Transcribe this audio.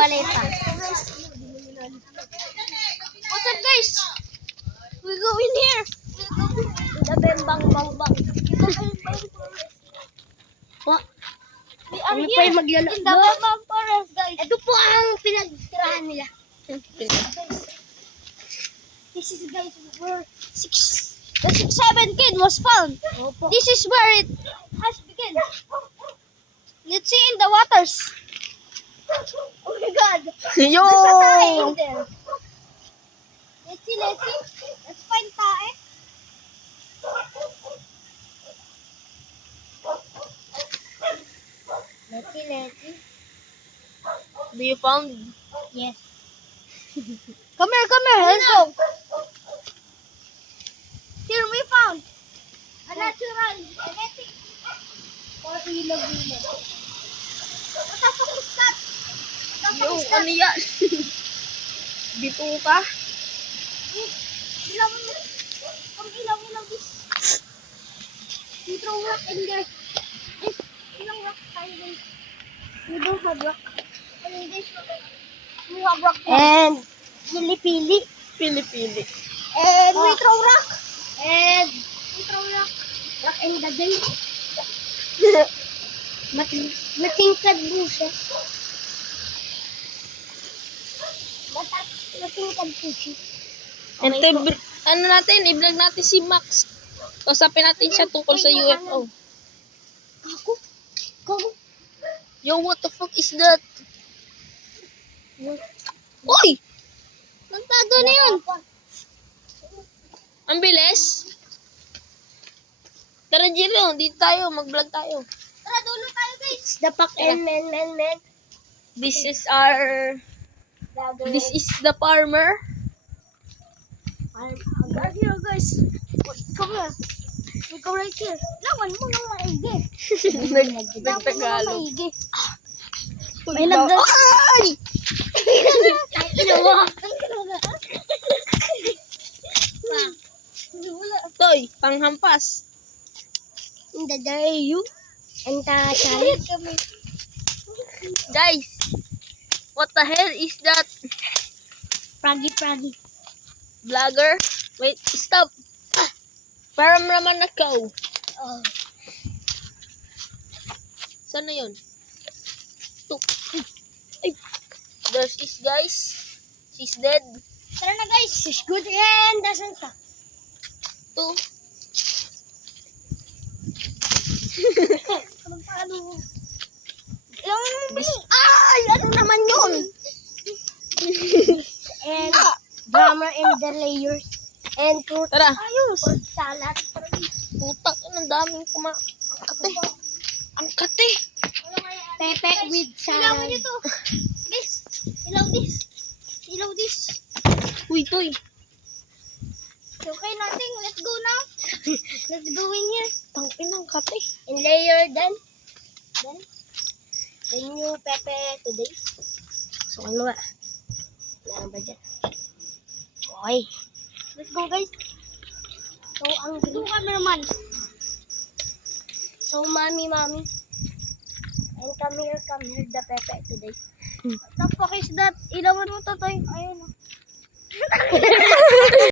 baleta. What's up, guys? We go in here. The bang bang bang. What? We are here in the bang forest, guys. Ito po ang pinagtirahan nila. This is, guys, where the 6'7" kid was found. This is where it has begun. Let's see in the waters. Oh my God! Yo! There's a tae in there. Let's see. Let's find tae. Let's see. Do you found? Yes. Come here. Let's go. Here we found a natural genetic for ilog. What the fuck is that? Yo, ano yan? Bito ka? Ilaw this. We throw rock in there. Ilang rock tayo, guys? We don't have rock. We have rock. And pili-pili. Pili-pili. And we throw rock. Rock in the day. Matingkad mo siya. Matingkad po siya. And ano natin, i-vlog natin si Max. Kausapin natin siya tungkol sa UFO. Gago. Yo, what the fuck is that? Uy! Nagtago na yun. Ang bilis. Tara, Jiro, dito tayo, mag-vlog tayo. Tara, dulo tayo, guys. The pack and men. This is the farmer. Right here, guys. Come here. We go right here. Lawan mo nang maigi. Nagtagalog. May nagdag... Ay! Inawa. Toy, panghampas. The day you and the challenge. Guys, what the hell is that? Pragi. Vlogger? Wait, stop. Parang naman ako. Oh. Saan na yun? Ito. Ay. There's this, guys. She's dead. Tara na, guys. She's good and doesn't stop. Ito. Ay! Ano naman yun? And drummer and the layers. And fruit. Tara. Ayos. Fruit salad. Putak, ang daming kate. Ang kate. Pepe with salad. Ilaw nyo to. Guys, ilaw this. Uy, Toy. Okay, nothing. Let's go now. Let's go in here. Tangin ang kate. And layer then new pepe today. So, ano ba? Yan ba dyan? Okay. Let's go, guys. So, ang two cameraman. So, mommy. And come here, the pepe today. What the fuck is that? Ilawan mo to, Toy. Ayun.